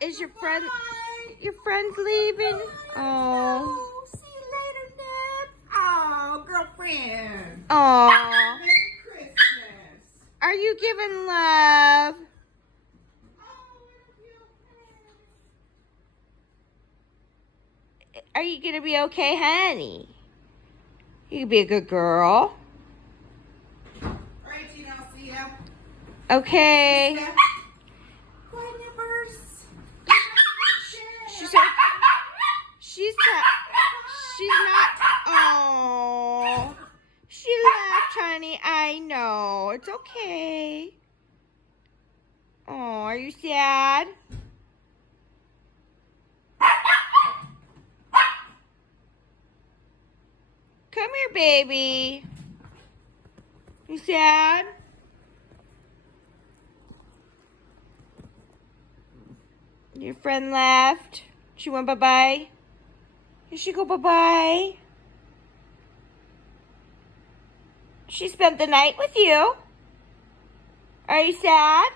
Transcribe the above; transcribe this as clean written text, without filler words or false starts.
Is your friend? Bye. Your friend's leaving? Bye. Oh. See you later, Nip. Oh, girlfriend. Oh. Merry Christmas. Are you giving love? Are you gonna be okay, honey? You can be a good girl. All right, Gina, I'll see ya. Okay. Yeah. Bye, Nippers. She's not. Oh, she left, honey. I know. It's okay. Oh, are you sad? Come here, baby. You sad? Your friend left. She went bye-bye. Did she go bye-bye? She spent the night with you. Are you sad?